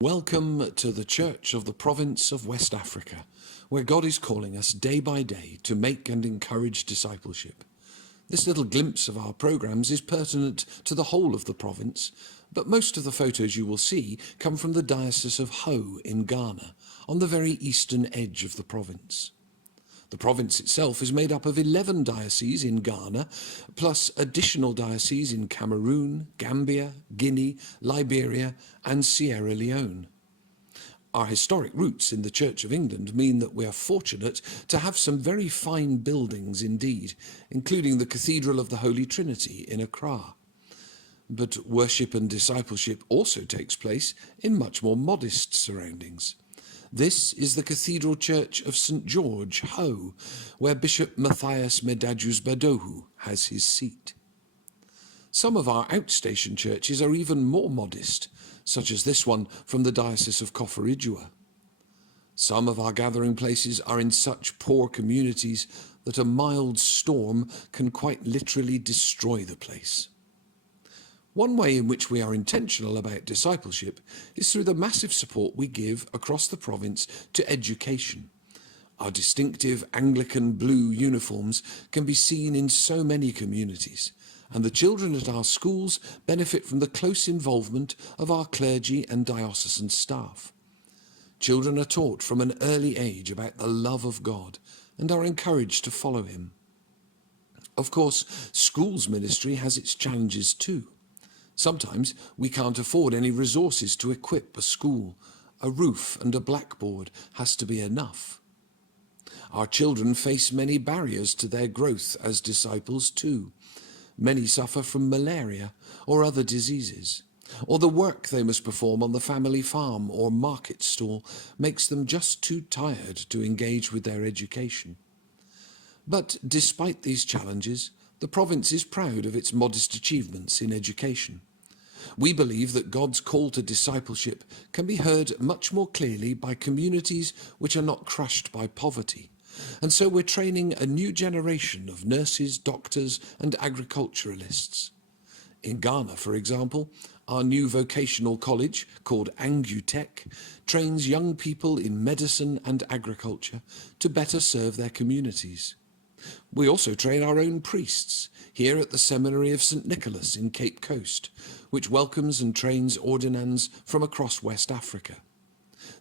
Welcome to the Church of the Province of West Africa, where God is calling us day by day to make and encourage discipleship. This little glimpse of our programs is pertinent to the whole of the province, but most of the photos you will see come from the Diocese of Ho in Ghana, on the very eastern edge of the province. The province itself is made up of 11 dioceses in Ghana, plus additional dioceses in Cameroon, Gambia, Guinea, Liberia, and Sierra Leone. Our historic roots in the Church of England mean that we are fortunate to have some very fine buildings indeed, including the Cathedral of the Holy Trinity in Accra. But worship and discipleship also takes place in much more modest surroundings. This is the Cathedral Church of St. George, Ho, where Bishop Matthias Medajus Badohu has his seat. Some of our outstation churches are even more modest, such as this one from the Diocese of Koforidua. Some of our gathering places are in such poor communities that a mild storm can quite literally destroy the place. One way in which we are intentional about discipleship is through the massive support we give across the province to education. Our distinctive Anglican blue uniforms can be seen in so many communities, and the children at our schools benefit from the close involvement of our clergy and diocesan staff. Children are taught from an early age about the love of God and are encouraged to follow him. Of course, schools ministry has its challenges too. Sometimes we can't afford any resources to equip a school. A roof and a blackboard has to be enough. Our children face many barriers to their growth as disciples too. Many suffer from malaria or other diseases, or the work they must perform on the family farm or market stall makes them just too tired to engage with their education. But despite these challenges, the province is proud of its modest achievements in education. We believe that God's call to discipleship can be heard much more clearly by communities which are not crushed by poverty. And so we're training a new generation of nurses, doctors, and agriculturalists. In Ghana, for example, our new vocational college, called Angutech, trains young people in medicine and agriculture to better serve their communities. We also train our own priests, here at the Seminary of St. Nicholas in Cape Coast, which welcomes and trains ordinands from across West Africa.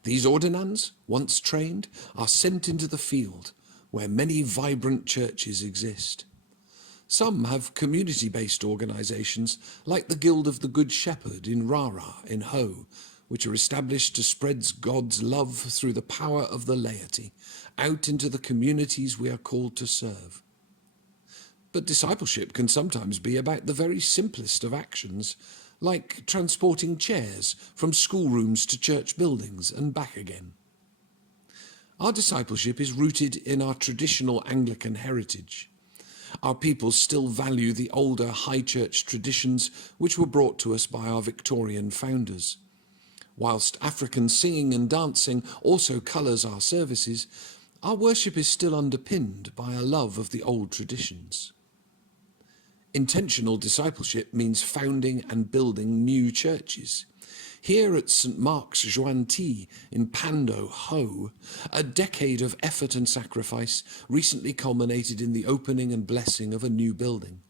These ordinands, once trained, are sent into the field, where many vibrant churches exist. Some have community-based organisations like the Guild of the Good Shepherd in Rara in Ho, which are established to spread God's love through the power of the laity out into the communities we are called to serve. But discipleship can sometimes be about the very simplest of actions, like transporting chairs from schoolrooms to church buildings and back again. Our discipleship is rooted in our traditional Anglican heritage. Our people still value the older high church traditions which were brought to us by our Victorian founders. Whilst African singing and dancing also colours our services, our worship is still underpinned by a love of the old traditions. Intentional discipleship means founding and building new churches. Here at St. Mark's Joanty in Pando, Ho, a decade of effort and sacrifice recently culminated in the opening and blessing of a new building.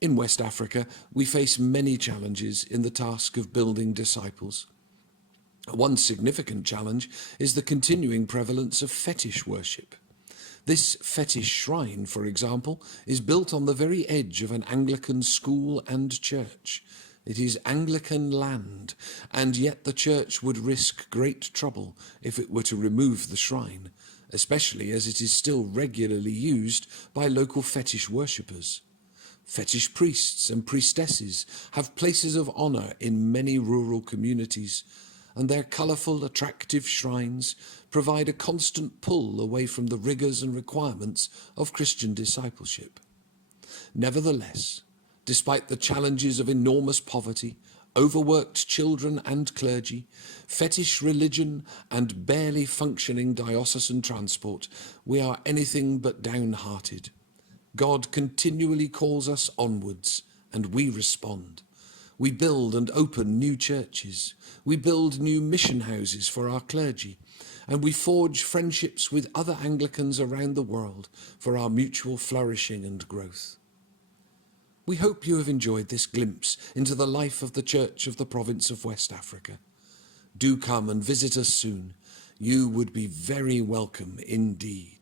In West Africa, we face many challenges in the task of building disciples. One significant challenge is the continuing prevalence of fetish worship. This fetish shrine, for example, is built on the very edge of an Anglican school and church. It is Anglican land, and yet the church would risk great trouble if it were to remove the shrine, especially as it is still regularly used by local fetish worshippers. Fetish priests and priestesses have places of honour in many rural communities, and their colourful, attractive shrines provide a constant pull away from the rigours and requirements of Christian discipleship. Nevertheless, despite the challenges of enormous poverty, overworked children and clergy, fetish religion, and barely functioning diocesan transport, we are anything but downhearted. God continually calls us onwards, and we respond. We build and open new churches. We build new mission houses for our clergy. And we forge friendships with other Anglicans around the world for our mutual flourishing and growth. We hope you have enjoyed this glimpse into the life of the Church of the Province of West Africa. Do come and visit us soon. You would be very welcome indeed.